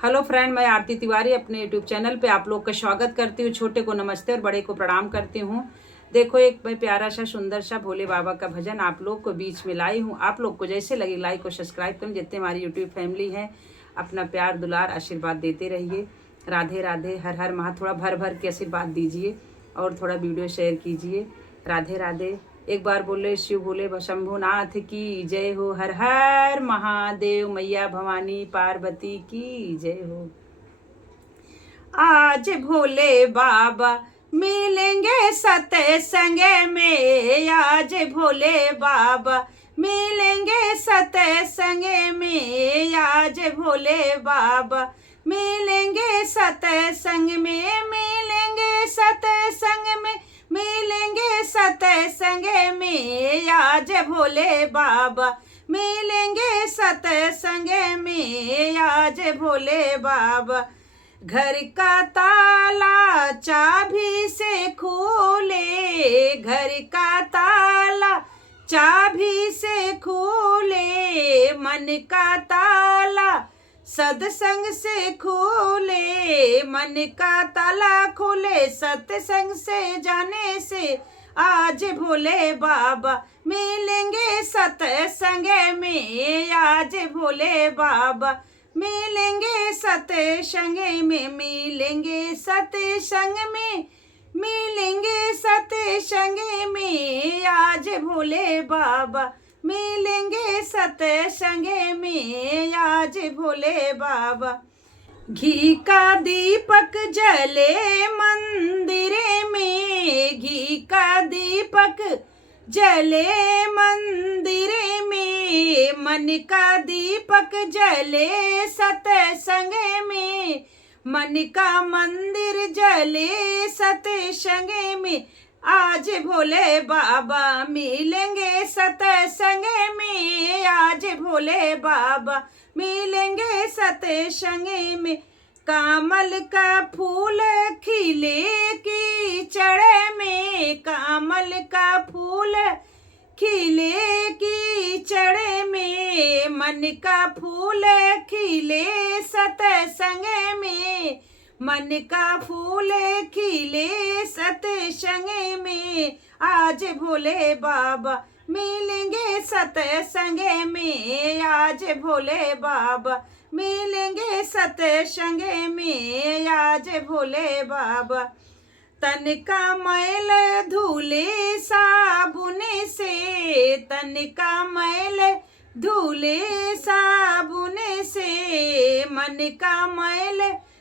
Hello friend, मैं आरती तिवारी अपने YouTube channel पे आप लोग का स्वागत करती हूँ। छोटे को नमस्ते और बड़े को प्रणाम करती हूँ। देखो, एक मैं प्यारा सा सुंदर सा भोले बाबा का भजन आप लोग को बीच में लाई हूँ। आप लोग को जैसे लगे लाइक और सब्सक्राइब करें। जितने हमारी यूट्यूब फैमिली है, अपना प्यार दुलार आशीर्वाद देते रहिए। राधे राधे, हर हर महा। थोड़ा भर भर के आशीर्वाद दीजिए और थोड़ा वीडियो शेयर कीजिए। राधे राधे। एक बार बोले शिव भोले शंभुनाथ की जय हो। हर हर महादेव। मैया भवानी पार्वती की जय हो। आज भोले बाबा मिलेंगे सत्संग में। आज भोले बाबा मिलेंगे सत्संग में। आज भोले बाबा मिलेंगे सत्संग में। मिलेंगे सत्संग में। मिलेंगे सत्संग में। आज भोले बाबा मिलेंगे सत्संग में। आज भोले बाबा घर का ताला चाबी से खोले। घर का ताला चाबी से खोले। मन का ताला सत्संग से खोले। मन का ताला खोले सत्संग से जाने से। आज भोले बाबा मिलेंगे सत्संग में। आज भोले बाबा मिलेंगे सत्संग में। मिलेंगे सत्संग में। मिलेंगे सत्संग में। आज भोले बाबा मिलेंगे सत्संग में। आज भोले बाबा घी का दीपक जले मंदिर में। घी का दीपक जले मंदिर में। मन का दीपक जले सत्संग में। मन का मंदिर जले सत्संग में। आज भोले बाबा मिलेंगे सत्संग में। आज भोले बाबा मिलेंगे सत्संग में। कमल का फूल खिले कीचड़ में। कमल का फूल खिले कीचड़ में। मन का फूल खिले सत्संग में। मन का फूल खिले सत्संग में। आज भोले बाबा मिलेंगे सत्संग में। आज भोले बाबा मिलेंगे सत्संग में। आज भोले बाबा तन का मैल धुले साबुन से। तन का मैल धुले साबुन से। मन का मैल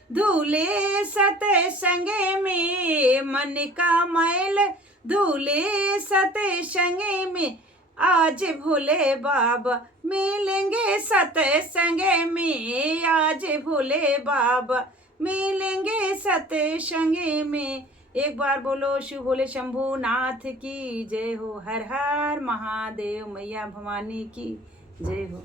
धुले सत्संग में। मन का मैल धुले सत्संग में। आज भोले बाबा मिलेंगे सत्संग में। आज भोले बाबा मिलेंगे सत्संग में। एक बार बोलो शिव भोले शंभुनाथ की जय हो। हर हर महादेव। मैया भवानी की जय हो।